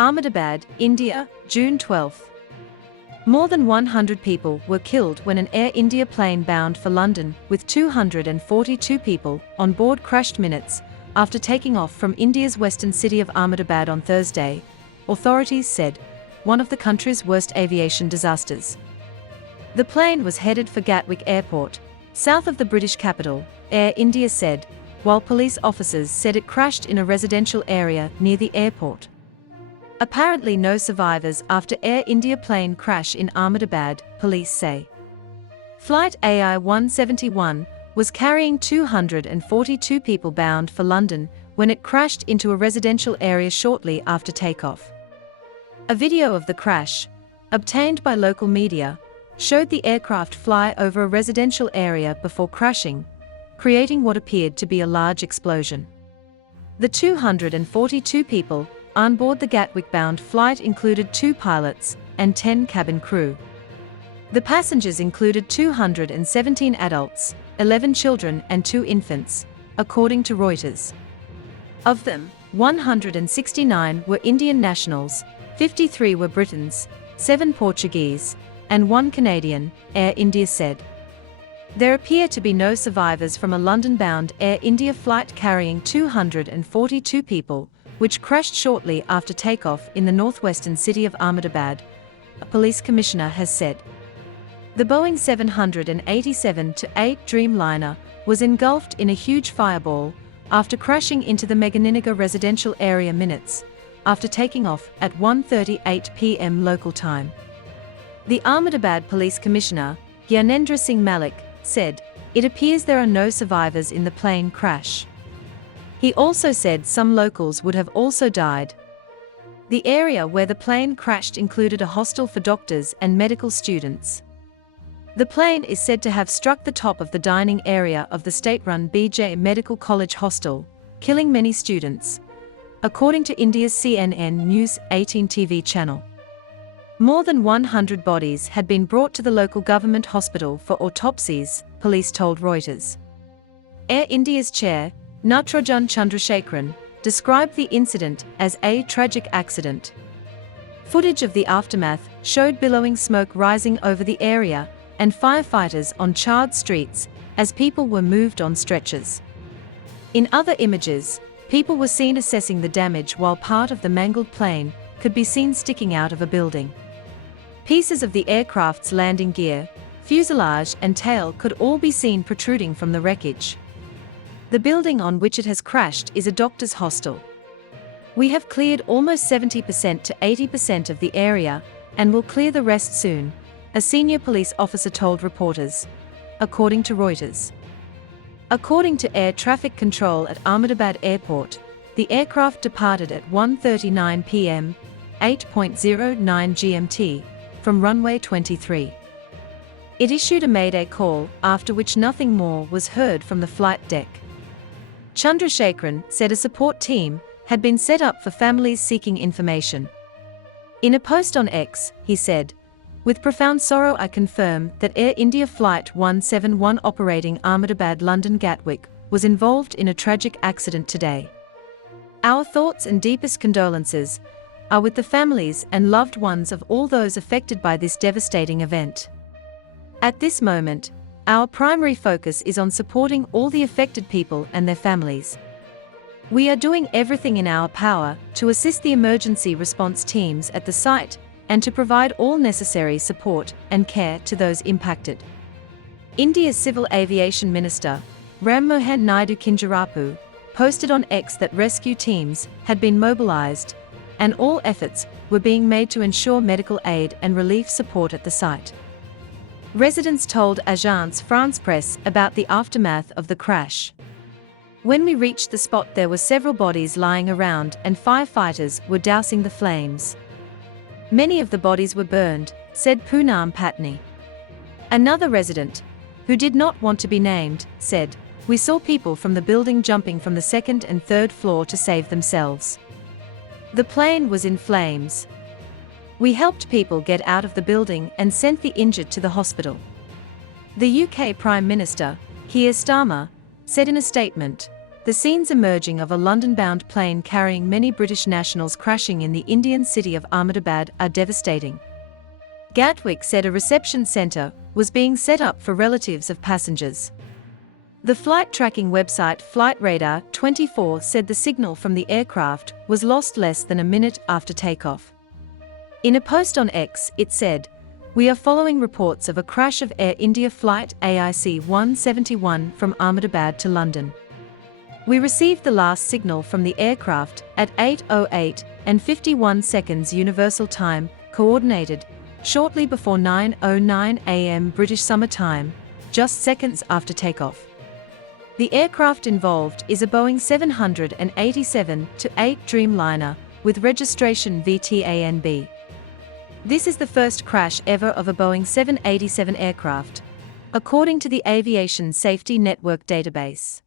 Ahmedabad, India, June 12. More than 100 people were killed when an Air India plane bound for London with 242 people on board crashed minutes after taking off from India's western city of Ahmedabad on Thursday, authorities said, one of the country's worst aviation disasters. The plane was headed for Gatwick Airport, south of the British capital, Air India said, while police officers said it crashed in a residential area near the airport. Apparently no survivors after Air India plane crash in Ahmedabad, police say. Flight AI-171 was carrying 242 people bound for London when it crashed into a residential area shortly after takeoff. A video of the crash, obtained by local media, showed the aircraft fly over a residential area before crashing, creating what appeared to be a large explosion. The 242 people on board the Gatwick-bound flight included 2 pilots and 10 cabin crew. The passengers included 217 adults, 11 children and 2 infants, according to Reuters. Of them, 169 were Indian nationals, 53 were Britons, 7 Portuguese, and 1 Canadian, Air India said. There appear to be no survivors from a London-bound Air India flight carrying 242 people, which crashed shortly after takeoff in the northwestern city of Ahmedabad, a police commissioner has said. The Boeing 787-8 Dreamliner was engulfed in a huge fireball after crashing into the Meganinagar residential area minutes after taking off at 1:38 p.m. local time. The Ahmedabad Police Commissioner, Gyanendra Singh Malik, said, "It appears there are no survivors in the plane crash." He also said some locals would have also died. The area where the plane crashed included a hostel for doctors and medical students. The plane is said to have struck the top of the dining area of the state-run BJ Medical College hostel, killing many students, according to India's CNN News 18 TV channel. More than 100 bodies had been brought to the local government hospital for autopsies, police told Reuters. Air India's chair, Natarajan Chandrasekaran, described the incident as a tragic accident. Footage of the aftermath showed billowing smoke rising over the area and firefighters on charred streets as people were moved on stretchers. In other images, people were seen assessing the damage while part of the mangled plane could be seen sticking out of a building. Pieces of the aircraft's landing gear, fuselage and tail could all be seen protruding from the wreckage. The building on which it has crashed is a doctor's hostel. "We have cleared almost 70% to 80% of the area and will clear the rest soon," a senior police officer told reporters, according to Reuters. According to air traffic control at Ahmedabad Airport, the aircraft departed at 1:39 p.m., 8:09 GMT, from runway 23. It issued a mayday call, after which nothing more was heard from the flight deck. Chandrasekaran said a support team had been set up for families seeking information. In a post on X, he said, "With profound sorrow I confirm that Air India Flight 171 operating Ahmedabad-London Gatwick was involved in a tragic accident today. Our thoughts and deepest condolences are with the families and loved ones of all those affected by this devastating event. At this moment, our primary focus is on supporting all the affected people and their families. We are doing everything in our power to assist the emergency response teams at the site and to provide all necessary support and care to those impacted." India's Civil Aviation Minister, Ram Mohan Naidu Kinjarapu, posted on X that rescue teams had been mobilized and all efforts were being made to ensure medical aid and relief support at the site. Residents told Agence France-Presse about the aftermath of the crash. "When we reached the spot there were several bodies lying around and firefighters were dousing the flames. Many of the bodies were burned," said Poonam Patni. Another resident, who did not want to be named, said, "We saw people from the building jumping from the second and third floor to save themselves. The plane was in flames. We helped people get out of the building and sent the injured to the hospital." The UK Prime Minister, Keir Starmer, said in a statement, The scenes emerging of a London-bound plane carrying many British nationals crashing in the Indian city of Ahmedabad are devastating. Gatwick said a reception centre was being set up for relatives of passengers. The flight tracking website Flight Radar 24 said the signal from the aircraft was lost less than a minute after takeoff. In a post on X, it said, "We are following reports of a crash of Air India flight AIC 171 from Ahmedabad to London. We received the last signal from the aircraft at 8:08 and 51 seconds Universal Time, coordinated, shortly before 9:09 a.m. British Summer Time, just seconds after takeoff." The aircraft involved is a Boeing 787-8 Dreamliner with registration VTANB. This is the first crash ever of a Boeing 787 aircraft, according to the Aviation Safety Network database.